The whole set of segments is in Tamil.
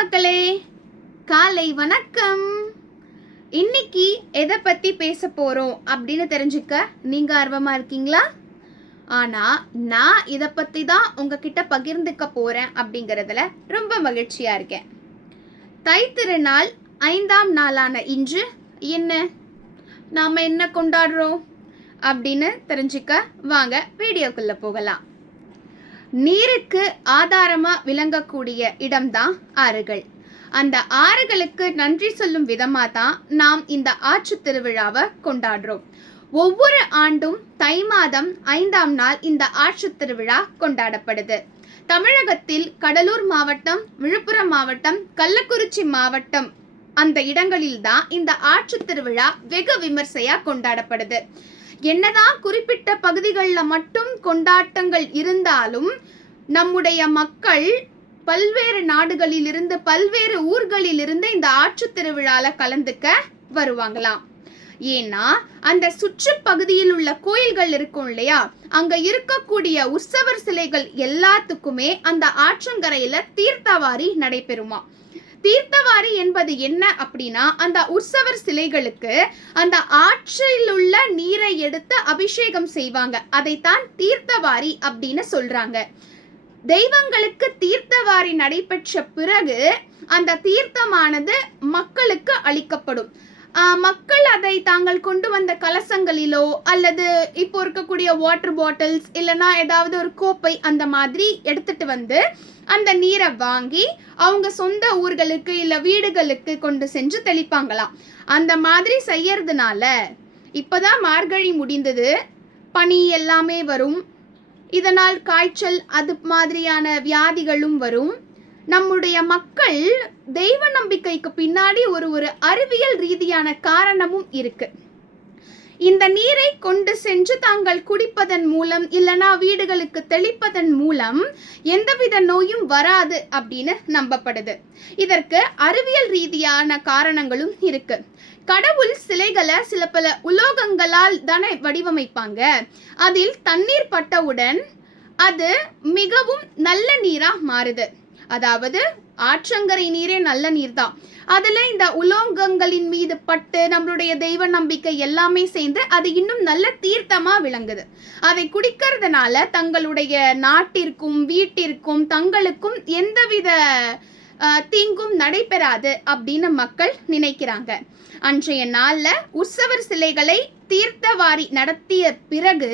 மக்களே, காலை வணக்கம். இன்னைக்கு எதை பத்தி பேச போறோம் அப்படின்னு தெரிஞ்சுக்க நீங்க ஆர்வமா இருக்கீங்களா? ஆனா நான் இதை பத்தி தான் உங்ககிட்ட பகிர்ந்துக்க போறேன் அப்படிங்கறதுல ரொம்ப மகிழ்ச்சியா இருக்கேன். தை திருநாள் 5ஆம் நாளான இன்று நாம என்ன கொண்டாடுறோம் அப்படின்னு தெரிஞ்சுக்க வாங்க வீடியோக்குள்ள போகலாம். நீருக்கு ஆதாரமா விளங்கக்கூடிய இடம்தான் ஆறுகள். அந்த ஆறுகளுக்கு நன்றி சொல்லும் விதமா தான் நாம் இந்த ஆற்று திருவிழாவை கொண்டாடுறோம். ஒவ்வொரு ஆண்டும் தை மாதம் 5ஆம் நாள் இந்த ஆற்று திருவிழா கொண்டாடப்படுது. தமிழகத்தில் கடலூர் மாவட்டம், விழுப்புரம் மாவட்டம், கள்ளக்குறிச்சி மாவட்டம் அந்த இடங்களில் தான் இந்த ஆற்று திருவிழா வெகு விமர்சையா கொண்டாடப்படுது. என்னதான் குறிப்பிட்ட பகுதிகளில் மட்டும் கொண்டாட்டங்கள் இருந்தாலும் நம்முடைய மக்கள் பல்வேறு நாடுகளிலிருந்து, பல்வேறு ஊர்களிலிருந்து இந்த ஆற்று திருவிழால கலந்துக்க வருவாங்களாம். ஏன்னா அந்த சுற்று பகுதியில் உள்ள கோயில்கள் இருக்கும் இல்லையா, அங்க இருக்கக்கூடிய உற்சவர் சிலைகள் எல்லாத்துக்குமே அந்த ஆற்றங்கரையில தீர்த்தவாரி நடைபெறுமா. தீர்த்தவாரி என்பது என்ன அப்படின்னா, அந்த உற்சவர் சிலைகளுக்கு அந்த ஆற்றில் உள்ள நீரை எடுத்து அபிஷேகம் செய்வாங்க. அதைத்தான் தீர்த்தவாரி அப்படின்னு சொல்றாங்க. தெய்வங்களுக்கு தீர்த்தவாரி நடைபெற்ற பிறகு அந்த தீர்த்தமானது மக்களுக்கு அளிக்கப்படும். மக்கள் அதை தாங்கள் கொண்டு வந்த கலசங்களிலோ அல்லது இப்போ இருக்கக்கூடிய வாட்டர் பாட்டில்ஸ் இல்லைன்னா ஏதாவது ஒரு கோப்பை அந்த மாதிரி எடுத்துட்டு வந்து அந்த நீரை வாங்கி அவங்க சொந்த ஊர்களுக்கு இல்லை வீடுகளுக்கு கொண்டு சென்று தெளிப்பாங்களாம். அந்த மாதிரி செய்யறதுனால இப்போதான் மார்கழி முடிந்தது, பனி எல்லாமே வரும். இதனால் காய்ச்சல் அது மாதிரியான வியாதிகளும் வரும். நம்முடைய மக்கள் தெய்வ நம்பிக்கைக்கு பின்னாடி ஒரு அறிவியல் ரீதியான காரணமும் இருக்கு. இந்த நீரை கொண்டு சென்று தாங்கள் குடிப்பதன் மூலம் இல்லைனா வீடுகளுக்கு தெளிப்பதன் மூலம் எந்தவித நோயும் வராது அப்படின்னு நம்பப்படுது. இதற்கு அறிவியல் ரீதியான காரணங்களும் இருக்கு. கடவுள் சிலைகளை சில பல உலோகங்களால் தானே வடிவமைப்பாங்க. அதில் தண்ணீர் பட்டவுடன் அது மிகவும் நல்ல நீரா மாறுது. அதாவது ஆற்றங்கரை நீரே நல்ல நீர் தான். அதுல இந்த உலோகங்களின் மீது பட்டு நம்மளுடைய தெய்வ நம்பிக்கை எல்லாமே சேர்ந்து அது இன்னும் நல்ல தீர்த்தமா விளங்குது. அதை குடிக்கிறதுனால தங்களுடைய நாட்டிற்கும் வீட்டிற்கும் தங்களுக்கும் எந்தவித தீங்கும் நடைபெறாது அப்படின்னு மக்கள் நினைக்கிறாங்க. அன்றைய நாள்ல உற்சவர் சிலைகளை தீர்த்தவாரி நடத்திய பிறகு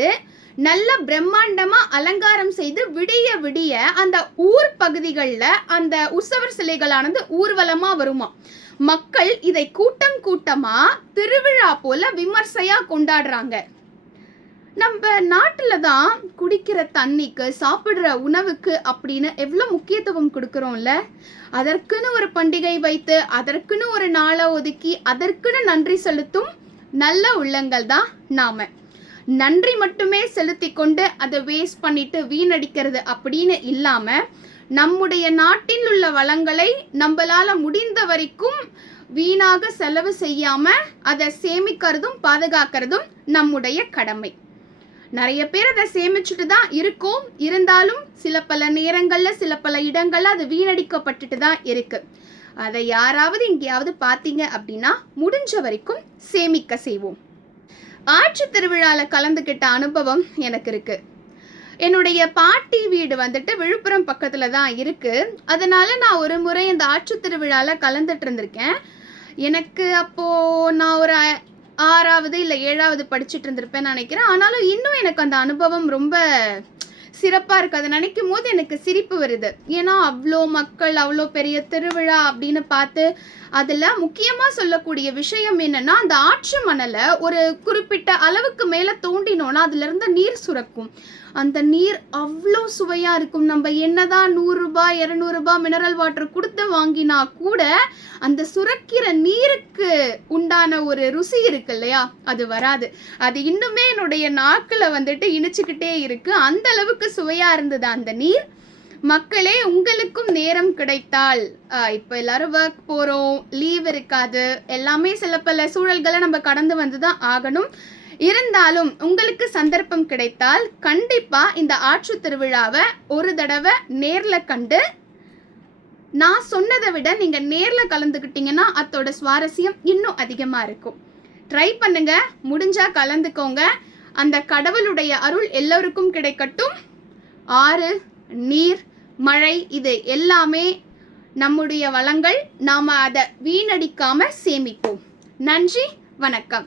நல்ல பிரம்மாண்டமா அலங்காரம் செய்து விடிய விடிய அந்த ஊர் பகுதிகளில் அந்த உற்சவர் சிலைகளானது ஊர்வலமா வருமா. மக்கள் இதை கூட்டம் கூட்டமா திருவிழா போல விமர்சையா கொண்டாடுறாங்க. நம்ம நாட்டுல தான் குடிக்கிற தண்ணிக்கு, சாப்பிடுற உணவுக்கு அப்படின்னு எவ்வளவு முக்கியத்துவம் கொடுக்கறோம்ல. அதற்குன்னு ஒரு பண்டிகை வைத்து, அதற்குன்னு ஒரு நாளை ஒதுக்கி, அதற்குன்னு நன்றி செலுத்தும் நல்ல உள்ளங்கள் தான் நாம. நன்றி மட்டுமே செலுத்தி கொண்டு அதை வேஸ்ட் பண்ணிட்டு வீணடிக்கிறது அப்படின்னு இல்லாம நம்முடைய நாட்டில் உள்ள வளங்களை நம்மளால முடிந்த வரைக்கும் வீணாக செலவு செய்யாம அதை சேமிக்கிறதும் பாதுகாக்கிறதும் நம்முடைய கடமை. நிறைய பேர் அதை சேமிச்சுட்டு தான் இருக்கும். இருந்தாலும் சில பல நேரங்கள்ல சில பல இடங்கள்ல அது வீணடிக்கப்பட்டுட்டு தான் இருக்கு. அதை யாராவது எங்கேயாவது பார்த்தீங்க அப்படின்னா முடிஞ்ச வரைக்கும் சேமிக்க செய்வோம். ஆற்று திருவிழால கலந்துக்கிட்ட அனுபவம் எனக்கு இருக்கு. என்னுடைய பாட்டி வீடு வந்துட்டு விழுப்புரம் பக்கத்துல தான் இருக்கு. அதனால நான் ஒரு முறை இந்த ஆற்று திருவிழால கலந்துட்டு இருந்திருக்கேன். எனக்கு அப்போ நான் ஒரு 6வது இல்லை 7வது படிச்சுட்டு இருந்திருப்பேன்னு நினைக்கிறேன். ஆனாலும் இன்னும் எனக்கு அந்த அனுபவம் ரொம்ப சிறப்பாக இருக்குது. அதை நினைக்கும் போது எனக்கு சிரிப்பு வருது. ஏன்னா அவ்வளோ மக்கள், அவ்வளோ பெரிய திருவிழா அப்படின்னு பார்த்து அதில் முக்கியமாக சொல்லக்கூடிய விஷயம் என்னென்னா, அந்த ஆற்று மணலை ஒரு குறிப்பிட்ட அளவுக்கு மேலே தோண்டினோன்னா அதுலேருந்து நீர் சுரக்கும். அந்த நீர் அவ்வளோ சுவையாக இருக்கும். நம்ம என்னதான் 100 ரூபாய் 200 ரூபாய் மினரல் வாட்டர் கொடுத்து வாங்கினா கூட அந்த சுரக்கிற நீருக்கு உண்டான ஒரு ருசி இருக்கு இல்லையா, அது வராது. அது இன்னுமே என்னுடைய நாக்கில் வந்துட்டு இனிச்சுக்கிட்டே இருக்கு. அந்த அளவுக்கு சுவையாக இருந்தது அந்த நீர். மக்களே, உங்களுக்கும் நேரம் கிடைத்தால், இப்போ எல்லாரும் ஒர்க் போகிறோம், லீவ் இருக்காது, எல்லாமே சில பல சூழல்களை நம்ம கடந்து வந்து தான் ஆகணும். இருந்தாலும் உங்களுக்கு சந்தர்ப்பம் கிடைத்தால் கண்டிப்பா இந்த ஆற்று திருவிழாவை ஒரு தடவை நேர்ல கண்டு நான் சொன்னதை விட நீங்கள் நேரில் கலந்துக்கிட்டீங்கன்னா அதோட சுவாரஸ்யம் இன்னும் அதிகமாக இருக்கும். ட்ரை பண்ணுங்க, முடிஞ்சா கலந்துக்கோங்க. அந்த கடவுளுடைய அருள் எல்லோருக்கும் கிடைக்கட்டும். ஆறு, நீர், மழை இது எல்லாமே நம்முடைய வளங்கள். நாம் அதை வீணடிக்காமல் சேமிப்போம். நன்றி, வணக்கம்.